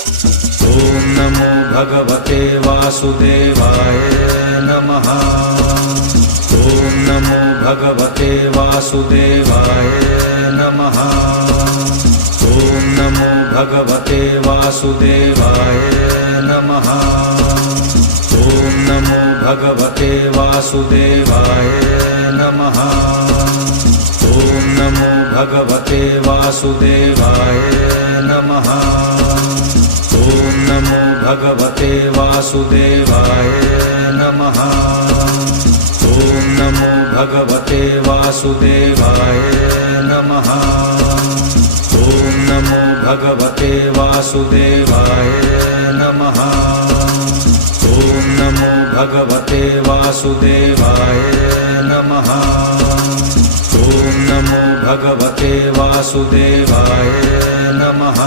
ॐ नमो भगवते वासुदेवाय नमः। ॐ नमो भगवते वासुदेवाय नमः। ॐ नमो भगवते वासुदेवाय नमः। ॐ नमो भगवते वासुदेवाय नमः। ॐ नमो भगवते वासुदेवाय नमः। ॐ नमो भगवते वासुदेवाय नमः। ॐ नमो भगवते वासुदेवाय नमः। ॐ नमो भगवते वासुदेवाय नमः। ॐ नमो भगवते वासुदेवाय नमः। ॐ नमो भगवते वासुदेवाय नमः।